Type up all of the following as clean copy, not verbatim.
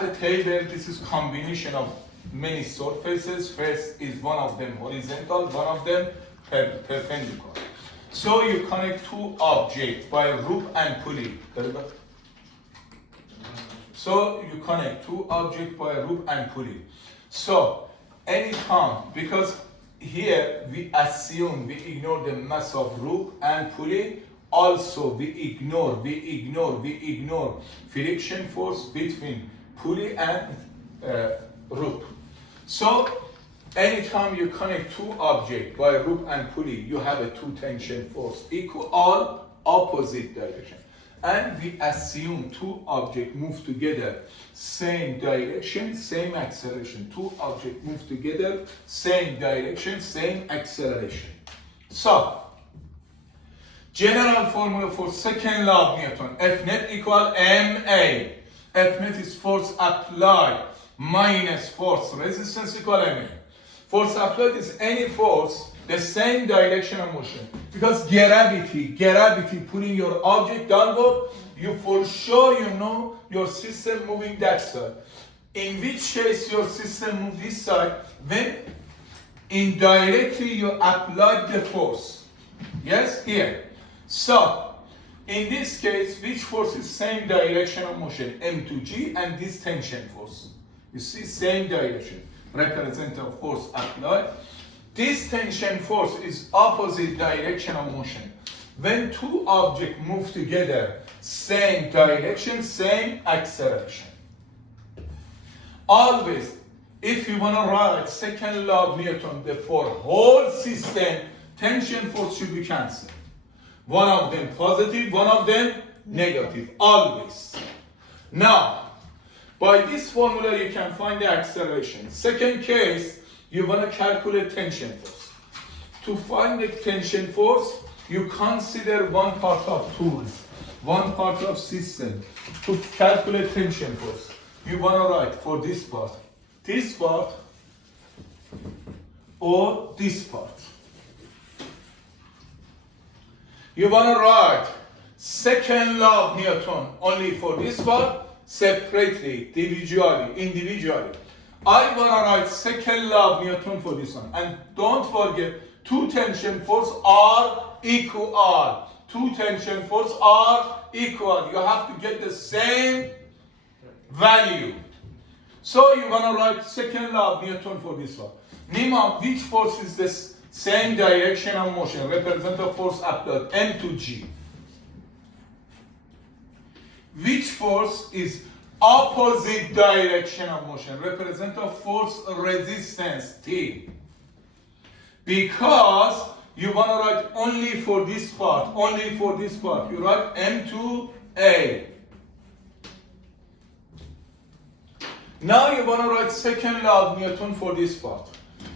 The table, this is combination of many surfaces. First is one of them horizontal, one of them perpendicular. So you connect two objects by rope and pulley. So you connect two objects by rope and pulley. So anytime, because here we assume, we ignore the mass of rope and pulley. Also we ignore friction force between pulley and rope. So anytime you connect two objects by rope and pulley, you have a two tension force equal opposite direction. And we assume two objects move together, same direction, same acceleration. Two objects move together, same direction, same acceleration. So, general formula for second law of Newton, F net equal ma. F net is force applied minus force resistance equal ma. Force applied is any force, the same direction of motion. Because gravity pulling your object downward, you for sure you know your system moving that side. In which case your system move this side, when indirectly you apply the force. Yes, here. So, in this case, which force is same direction of motion, M to G, and this tension force. You see, same direction, represent of force applied. This tension force is opposite direction of motion. When two objects move together, same direction, same acceleration. Always, if you want to write second law of Newton, the for whole system, tension force should be cancelled. One of them positive, one of them negative, always. Now, by this formula you can find the acceleration. Second case, you want to calculate tension force. To find the tension force, you consider one part of tools, one part of system. To calculate tension force, you want to write for this part or this part. You want to write second law of Newton only for this part, separately, individually. I want to write second law of Newton for this one. And don't forget, two tension force are equal. Two tension force are equal. You have to get the same value. So you want to write second law of Newton for this one. Nima, which force is this? Same direction of motion, represent of force applied, M to G. Which force is opposite direction of motion, represent of force resistance, T. Because you want to write only for this part, you write M to A. Now you want to write second law of Newton for this part.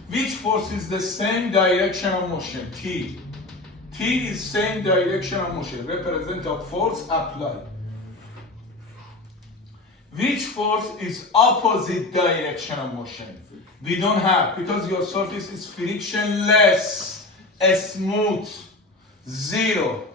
Which force is the same direction of motion? T. T is same direction of motion, represent of force applied. Which force is opposite direction of motion? We don't have, because your surface is frictionless, smooth, zero.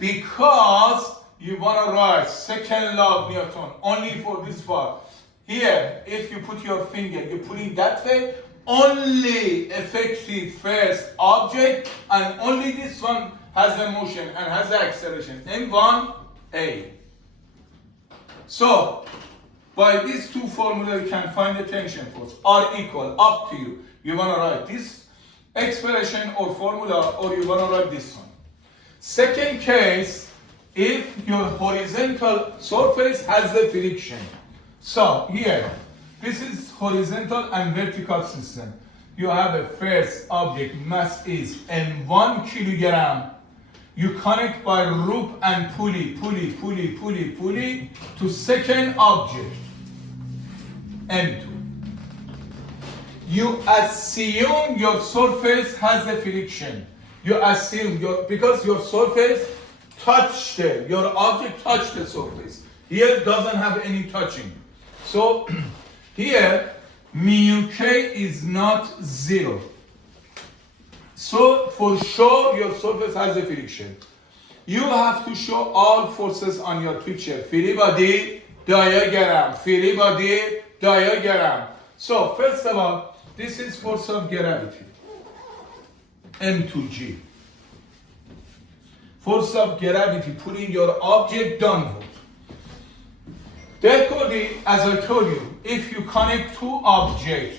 Because you want to write second law of Newton only for this part. Here, if you put your finger, you put it that way, only effective first object, and only this one has a motion and has the acceleration, M1A. So, by these two formulas you can find the tension force, are equal, up to you. You want to write this expression or formula, or you want to write this one. Second case, if your horizontal surface has the friction. So, here, this is horizontal and vertical system. You have a first object, mass is M1 kilogram. You connect by rope and pulley to second object, M2. You assume your surface has a friction. You assume because your surface touched it, your object touched the surface. Here it doesn't have any touching. So here mu k is not zero. So for sure your surface has a friction. You have to show all forces on your picture. Free body, diagram. Free body diagram. So first of all, this is force of gravity. M2G. Force of gravity pulling your object downward. Therefore, as I told you, if you connect two objects,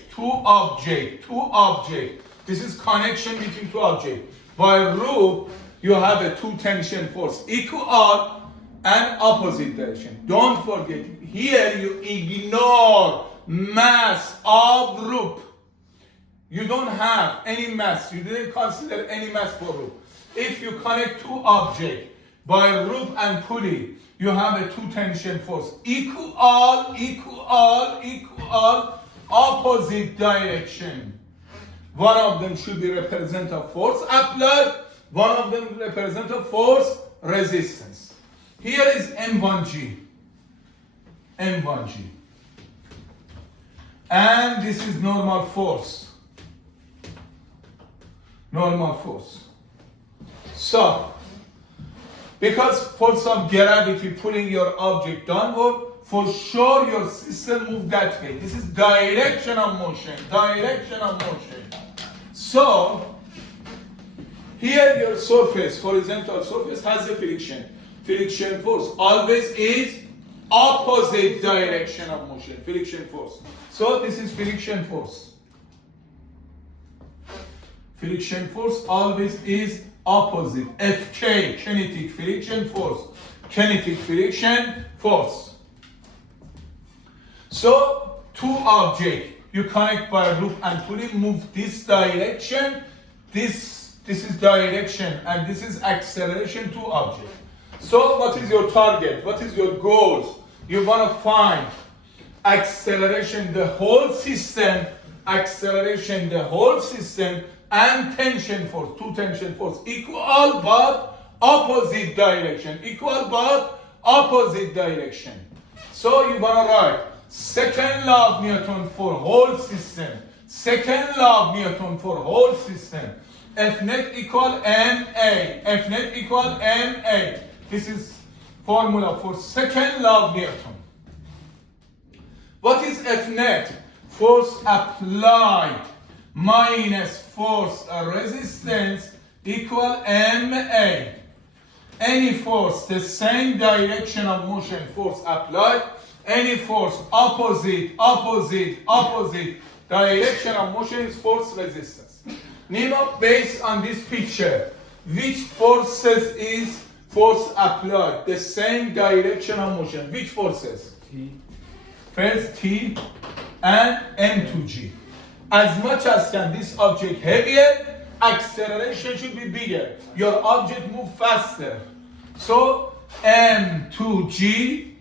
this is connection between two objects. By rope, you have a two tension force, equal and opposite direction. Don't forget, here you ignore mass of rope. You don't have any mass. You didn't consider any mass for rope. If you connect two objects by rope and pulley, you have a two tension force, equal, opposite direction. One of them should be represent a force applied, one of them represent a force resistance. Here is M1G. And this is normal force. So, because force of gravity pulling your object downward, for sure your system move that way. This is direction of motion. So, here your surface, horizontal surface, has a friction. Friction force always is opposite direction of motion. Friction force. So, this is friction force. Friction force always is opposite. FK, kinetic friction force. So, two objects, you connect by loop and pulley, move this direction, this is direction, and this is acceleration to object. So, what is your target? What is your goals? You want to find acceleration the whole system, and tension force, two tension force, equal but opposite direction. So you want to write second law of Newton for whole system. F net equal ma. This is formula for second law of Newton. What is F net? Force applied minus force resistance equal ma. Any force, the same direction of motion, force applied. Any force, opposite direction of motion is force resistance. Now, based on this picture, which forces is force applied? The same direction of motion. Which forces? T. First T and M2G. As much as can this object heavier, acceleration should be bigger. Your object move faster. So M2G,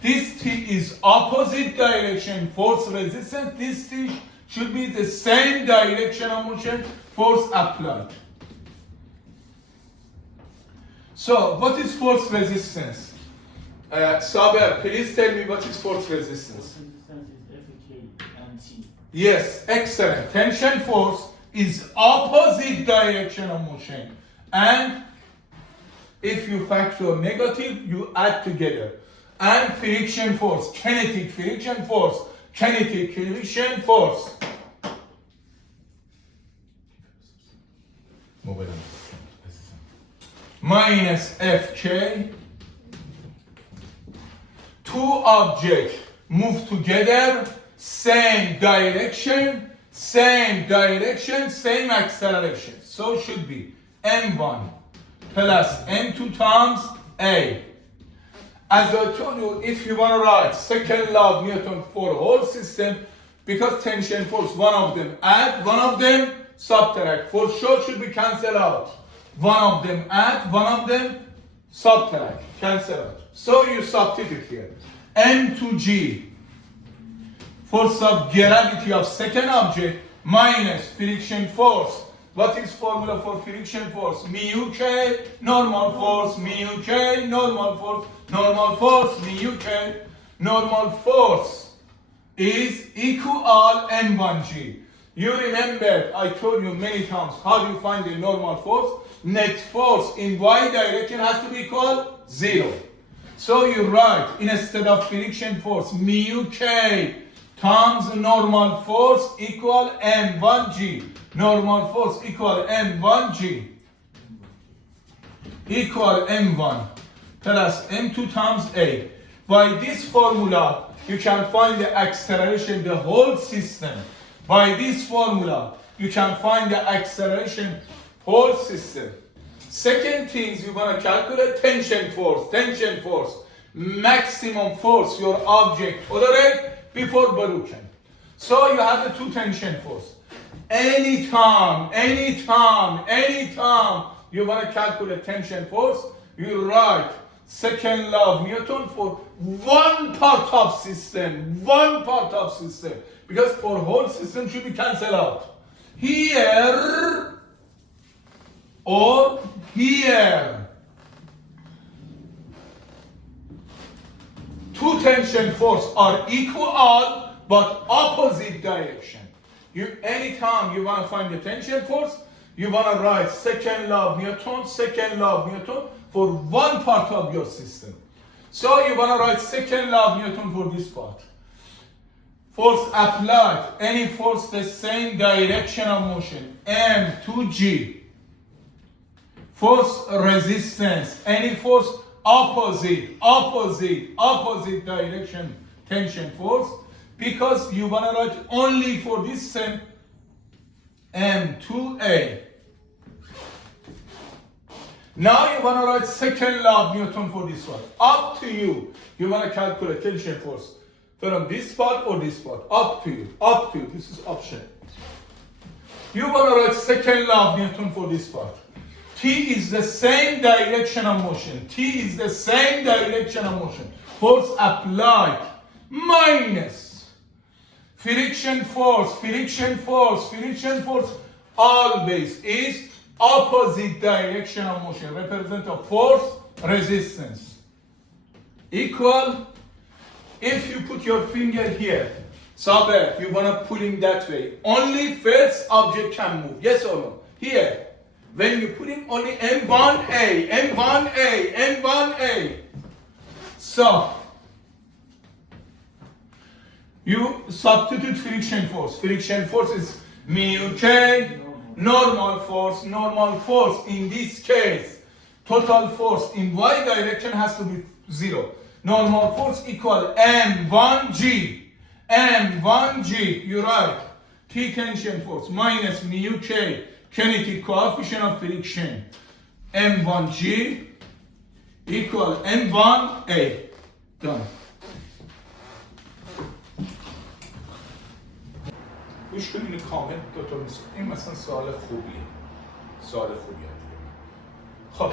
this T is opposite direction, force resistance. This T should be the same direction of motion, force applied. So what is force resistance? Saber, please tell me what is force resistance. Yes, excellent. Tension force is opposite direction of motion. And if you factor negative, you add together. And friction force, kinetic friction force. Minus Fk. Two objects move together, same direction, same acceleration. So it should be m1 plus m2 times a. As I told you, if you want to write second law of Newton for whole system, because tension force, one of them add, one of them subtract. For sure should be cancel out. One of them add, one of them subtract, cancel out. So you substitute here. M2G, force of gravity of second object, minus friction force. What is formula for friction force? Mu K, normal force, mu K, normal force, mu K. Normal force is equal M1G. You remember, I told you many times, how do you find the normal force? Net force in y direction has to be equal 0. So you write, instead of friction force, mu k times normal force equal m1g. Normal force equal m1g equal m1 plus m2 times a. By this formula, you can find the acceleration, the whole system. By this formula, you can find the acceleration, whole system. Second thing is you want to calculate tension force, maximum force your object tolerate before broken. So you have the two tension force. Anytime you want to calculate tension force, you write second law of Newton for one part of system, because for whole system should be cancelled out. Here or here. Two tension force are equal but opposite direction. Anytime you want to find the tension force, you want to write second law of Newton for one part of your system. So you want to write second law of Newton for this part. Force applied, any force the same direction of motion, M to G. Force resistance, any force opposite direction tension force, because you want to write only for this same M2A. Now you want to write second law of Newton for this one. Up to you. You want to calculate tension force from this part or this part. Up to you. This is option. You want to write second law of Newton for this part. T is the same direction of motion. Force applied minus friction force always is opposite direction of motion, represent a force resistance. Equal, if you put your finger here, Saber, you want to pull in that way, only first object can move, yes or no? Here, when you put in only M1A. So, you substitute friction force. Friction force is mu k, normal force. In this case, total force in y direction has to be 0. Normal force equal M1G. You write T tension force minus mu k, kinetic coefficient of friction, M1G equal M1A. Done. گوش کنین این کامنت دوتا نیست. این مثلا سوال خوبیه. خب.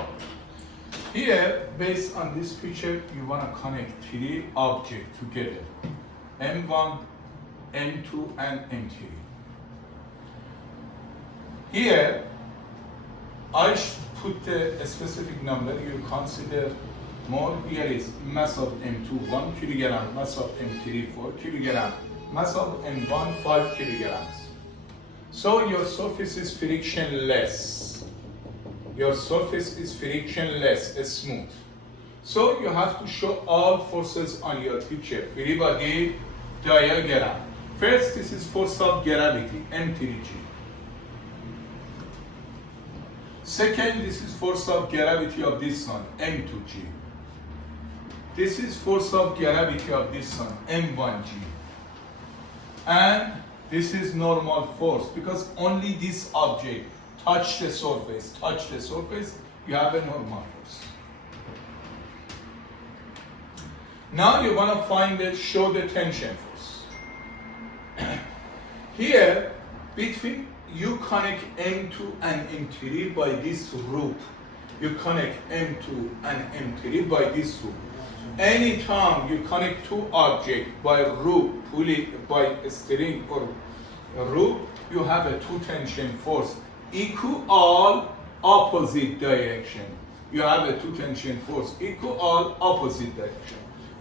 Here, based on this picture, you want to connect three objects together. M1, M2, and M3. Here, I put a specific number you consider more. Here is mass of M2 1 kilogram, mass of M3 4 kilogram, mass of M1 5 kilograms. So your surface is frictionless. It's smooth. So you have to show all forces on your picture. Free body diagram. First, this is force of gravity, M3G. Second, this is force of gravity of this one, M2G. This is force of gravity of this one, M1G. And this is normal force, because only this object touch the surface, you have a normal force. Now you want to show the tension force. Here, between you connect M2 and M3 by this loop. Anytime you connect two objects by rope, pulley, by a string or a rope, you have a two tension force equal opposite direction.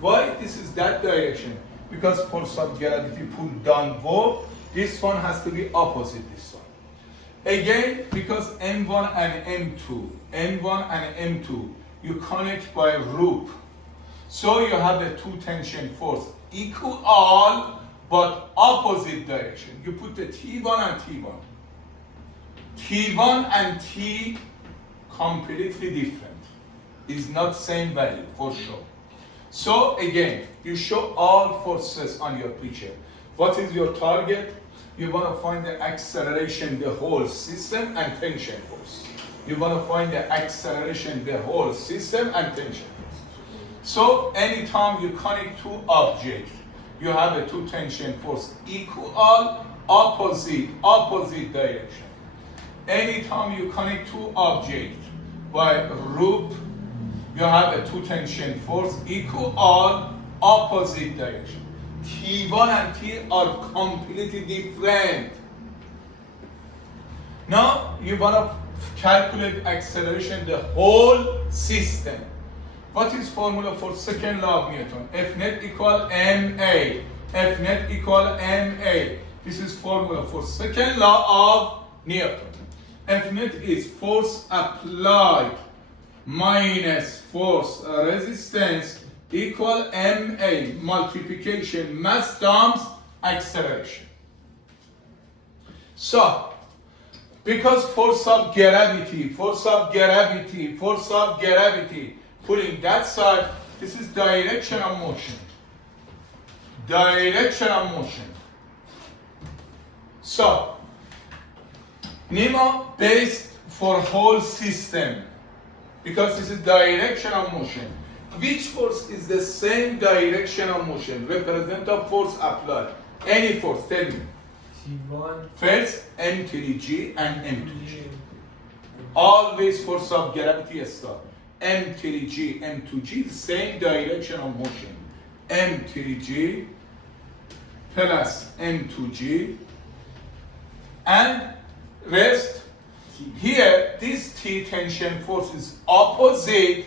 Why this is that direction? Because force of gravity pull downward, this one has to be opposite this one. Again, because M1 and M2, you connect by rope. So you have the two tension force equal but opposite direction. You put the T1 and T1. T1 and T completely different. Is not same value for sure. So again, you show all forces on your picture. What is your target? You want to find the acceleration, the whole system, and tension force. You want to find the acceleration, the whole system, and tension force. So anytime you connect two objects, you have a two tension force equal, opposite direction. Anytime you connect two objects by loop, you have a two tension force equal, opposite direction. T1 and T are completely different. Now you want to calculate acceleration the whole system. What is formula for second law of Newton? F net equal ma. F net equal ma. This is formula for second law of Newton. F net is force applied minus force resistance equal ma multiplication mass times acceleration. So, because force of gravity, pulling that side, this is direction of motion. So, NEMA based for whole system, because this is direction of motion. Which force is the same direction of motion? Representative force applied. Any force, tell me. T1. First, M3G and M2G. Always force of gravity start. M3G, M2G, same direction of motion. M3G plus M2G and rest. Here, this T tension force is opposite,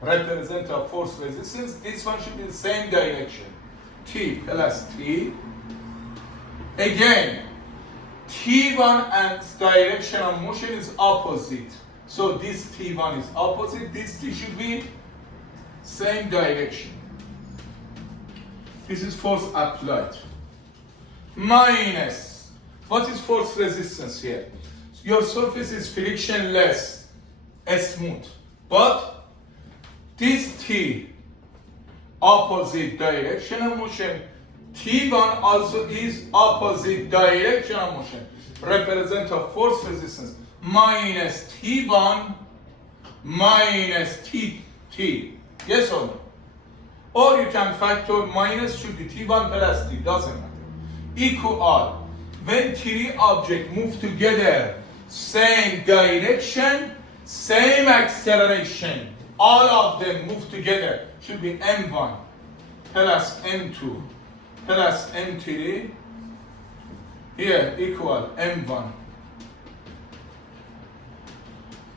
represent of force resistance. This one should be the same direction. T plus T. Again, T1 and direction of motion is opposite. So this T1 is opposite. This T should be same direction. This is force applied. Minus. What is force resistance here? Your surface is frictionless, smooth. But this T, opposite direction of motion, T1 also is opposite direction of motion. Represent of force resistance minus T1 minus T. Yes or no? Or you can factor minus should be T1 plus T, doesn't matter. Equal. When three objects move together, same direction, same acceleration, all of them move together, should be M1 plus M2 plus M3, here equal M1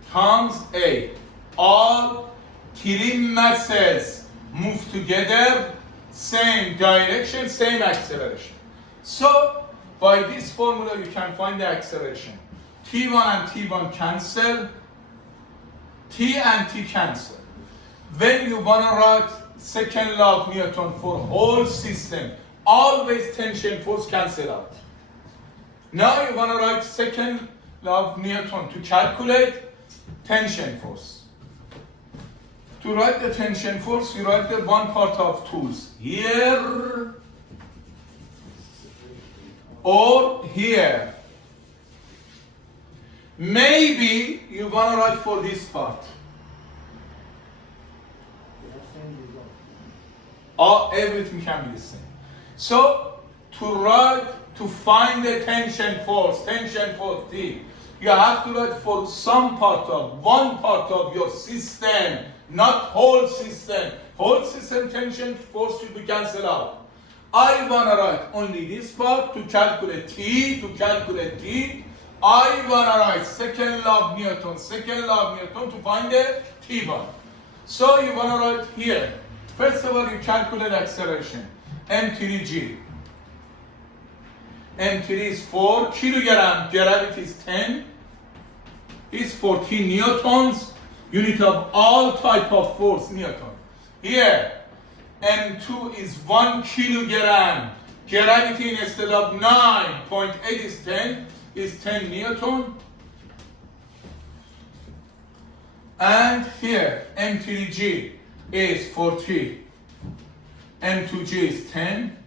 times A. All three masses move together, same direction, same acceleration. So, by this formula you can find the acceleration. T1 and T1 cancel, T and T cancel. When you want to write second law of Newton for whole system, always tension force cancel out. Now you want to write second law of Newton to calculate tension force. To write the tension force, you write the one part of tools. Here or here. Maybe you want to write for this part. Or everything can be the same. So to find the tension force T, you have to write for one part of your system, not whole system. Whole system tension force should be cancelled out. I want to write only this part to calculate T, I want to write second law of Newton to find the T1. So you want to write here. First of all, you calculate acceleration. M3G. M3 is 4 kilogram, gravity is 10. Is 14 newtons, unit of all type of force, Newton. Here, M2 is 1 kilogram. Gravity instead of 9.8 is 10 Newton. And here M3G is 40. M2G is 10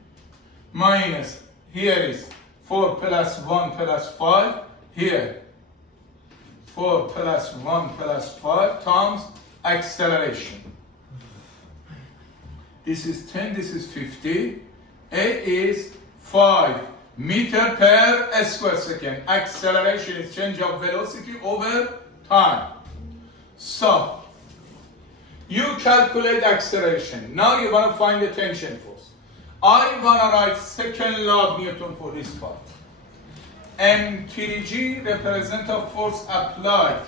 minus, here is 4 plus 1 plus 5. Here 4 plus 1 plus 5 times acceleration. This is 10, this is 50. A is 5 meter per square second. Acceleration is change of velocity over time. So, you calculate acceleration. Now you want to find the tension force. I want to write second law of Newton for this part. M3G represents a force applied.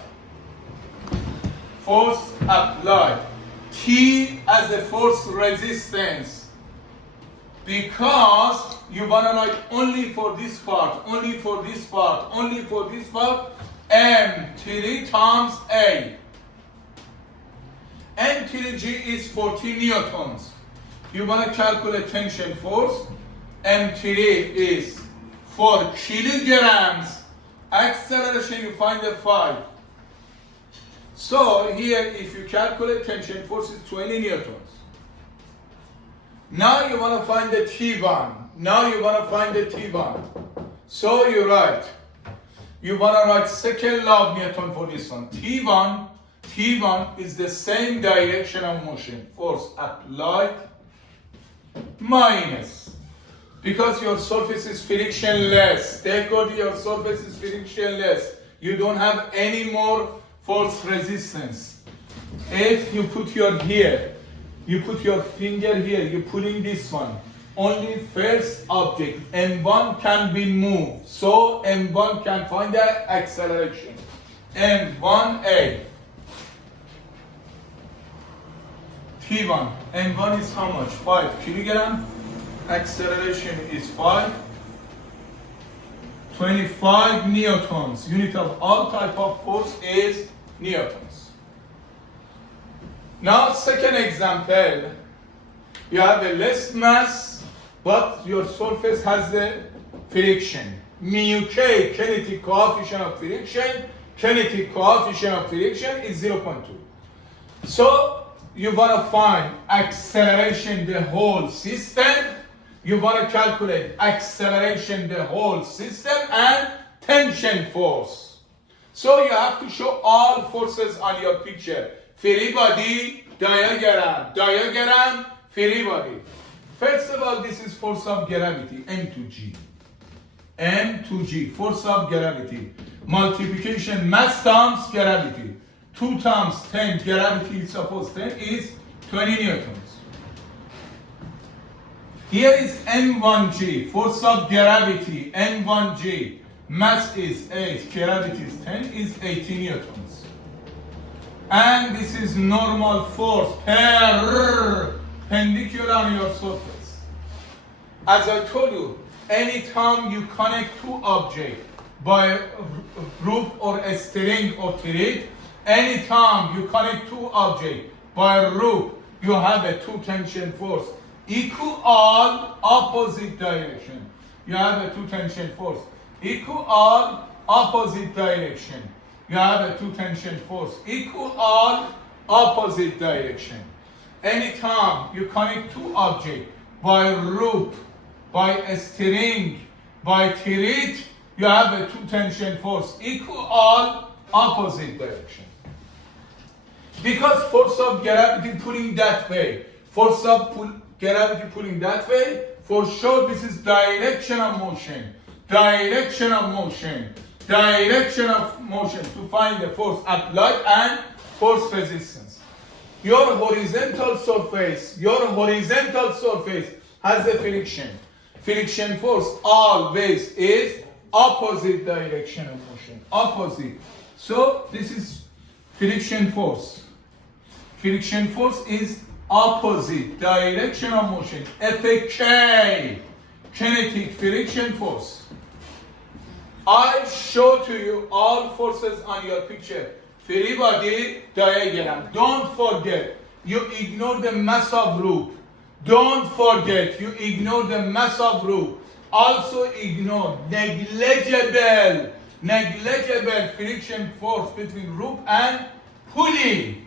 Force applied. T as a force resistance. Because you want to write only for this part, only for this part, only for this part, M3 times A. M3G is 40 newtons. You want to calculate tension force. M3 is 4 kilograms. Acceleration, you find the 5. So here, if you calculate tension force, is 20 newtons. Now you want to find the T1. Now you want to find the T1. So you write. You want to write second law of Newton for this one. T1 is the same direction of motion. Force applied minus. Because your surface is frictionless. Take out your surface is frictionless. You don't have any more force resistance. If you put your here, you put your finger here, you're pulling this one. Only first object, M1 can be moved. So M1 can find the acceleration. M1A. T1. M1 is how much? 5 kilogram. Acceleration is 5. 25 newtons. Unit of all type of force is newtons. Now, second example. You have a less mass, but your surface has the friction. Mu K, kinetic coefficient of friction. Kinetic coefficient of friction is 0.2. So, you want to find acceleration the whole system. You want to calculate acceleration the whole system and tension force. So you have to show all forces on your picture. Free body, diagram, free body. First of all, this is force of gravity, M2G. M2G, force of gravity. Multiplication mass times gravity. 2 times 10, gravity, suppose 10 is 20 newtons. Here is M1G, force of gravity, M1G. Mass is 8, gravity is 10, is 80 newtons. And this is normal force perpendicular on your surface. As I told you, anytime you connect two objects by rope or a string or thread, anytime you connect two objects by a rope, you have a two tension force equal opposite direction. You have a two tension force equal opposite direction. You have a two tension force equal opposite direction. Anytime you connect two objects by a rope, by a string, by thread, you have a two tension force equal opposite direction. Because force of gravity pulling that way, force of gravity pulling that way, for sure this is direction of motion. Direction of motion. Direction of motion to find the force applied and force resistance. Your horizontal surface has the friction. Friction force always is opposite direction of motion. Opposite. So this is friction force. Friction force is opposite direction of motion. FK, kinetic friction force. I show to you all forces on your picture. Free body diagram. Don't forget, you ignore the mass of rope. Don't forget, you ignore the mass of root. Also ignore negligible friction force between root and pulley.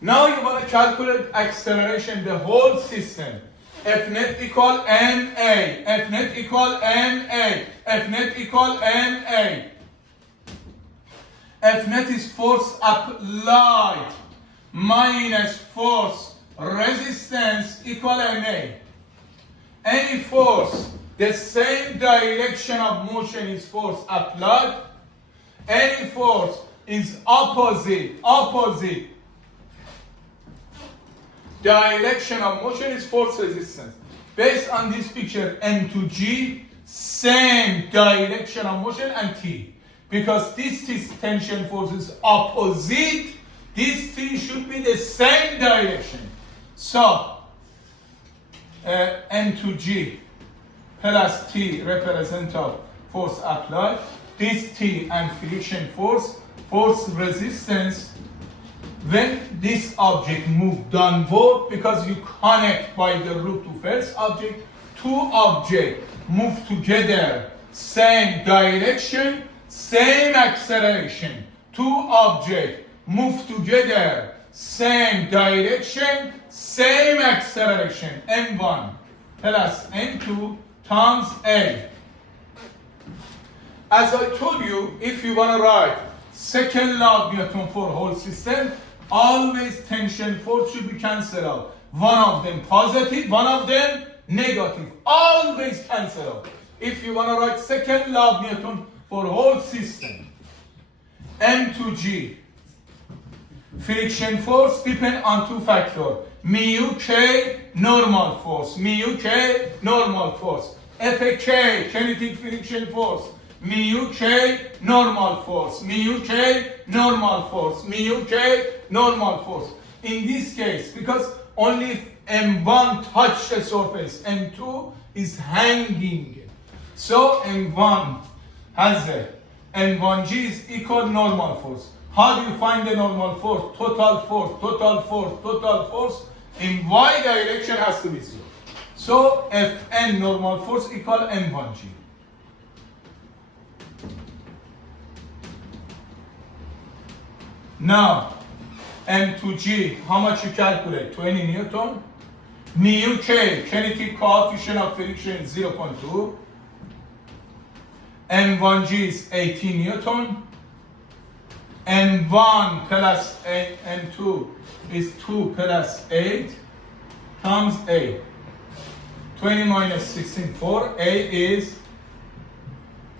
Now you want to calculate acceleration, the whole system. F net equal NA, F net equal NA, F net equal NA. F net is force applied minus force resistance equal NA. Any force, the same direction of motion is force applied. Any force is opposite direction of motion is force resistance. Based on this picture, M to G, same direction of motion, and T. Because this tension force is opposite, this T should be the same direction. So, M to G plus T represent of force applied. This T and friction force resistance. When this object moves downward, because you connect by the root to first object, two objects move together, same direction, same acceleration. Two objects move together, same direction, same acceleration. M1 plus M2 times A. As I told you, if you want to write second law of Newton for whole system, always tension force should be cancelled out. One of them positive, one of them negative. Always cancel out. If you want to write second law of Newton for whole system, M to G, friction force depend on two factors. Mu K normal force, mu K normal force. F(K) kinetic friction force. Mu K normal force, mu K normal force, mu K normal force. In this case, because only M1 touched the surface, M2 is hanging. So M1 has a M1G is equal normal force. How do you find the normal force? Total force in Y direction has to be 0. So Fn normal force equal M1G. Now, M to G, how much you calculate? 20 Newton. Mu K, kinetic coefficient of friction is 0.2. M1G is 18 Newton. M1 plus M2 is 2 plus 8 times A. 20 minus 16, 4. A is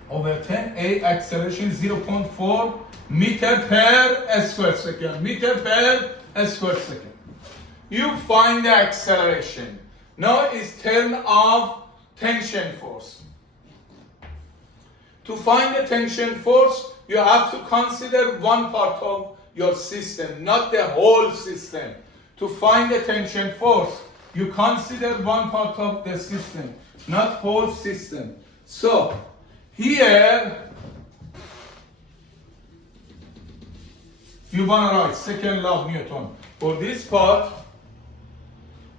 over 10. A acceleration 0.4 meter per square second. Meter per square second. You find the acceleration. Now it's turn of tension force. To find the tension force, you have to consider one part of your system, not the whole system. To find the tension force, you consider one part of the system, not whole system. So, here, you want to write second law of Newton for this part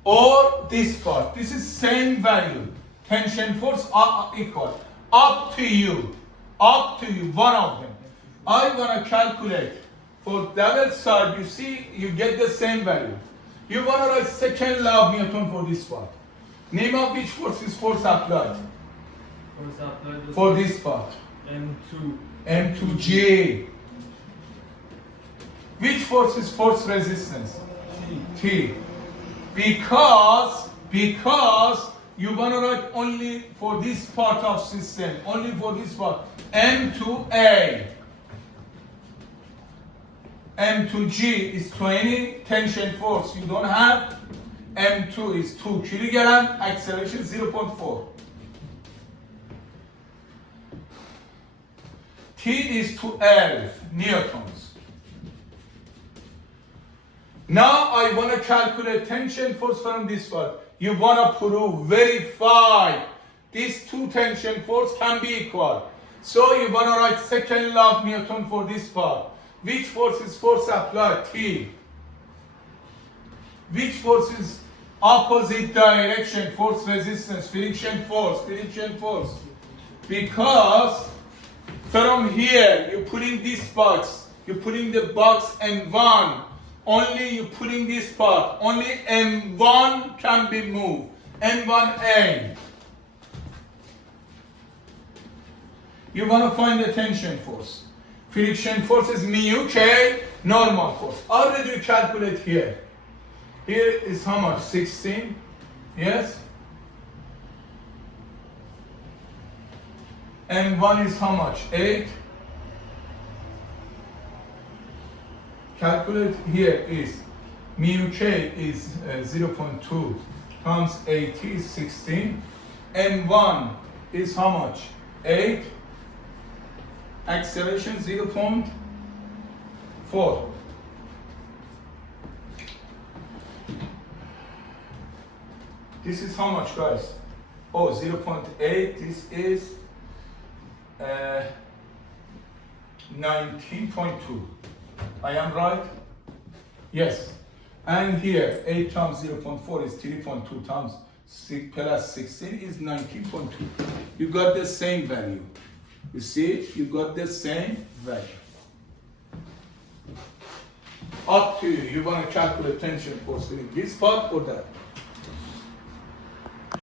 or this part. This is same value. Tension force are equal. Up to you, one of them. I want to calculate for double side. You see, you get the same value. You want to write second law of Newton for this part. Name of which force is force applied? Force applied for this part. M2. M2G. Which force is force resistance? T. Because you want to write only for this part of system, only for this part. M2A. M2G is 20, tension force you don't have. M2 is 2 kilogram, acceleration 0.4. T is 12 newtons. Now I want to calculate tension force from this part. You want to prove, verify these two tension force can be equal. So you want to write second law of Newton for this part. Which force is force applied? T. Which force is opposite direction? Force resistance, friction force, friction force. Because from here, you're putting this box, you're putting the box M1, only you're putting this part, only M1 can be moved, M1A. You want to find the tension force. Friction force is mu K, normal force. Already you calculate here. Here is how much? 16, yes? M1 is how much? 8. Calculate here is mu K is 0.2 times 8 is 16. M1 is how much? 8. Acceleration 0.4. This is how much, guys? Oh, 0.8. This is 19.2. I am right? Yes. And here, 8 times 0.4 is 3.2 times 6 plus 16 is 19.2. You got the same value. You see, you got the same value. Up to you. You want to calculate tension force in this part or that.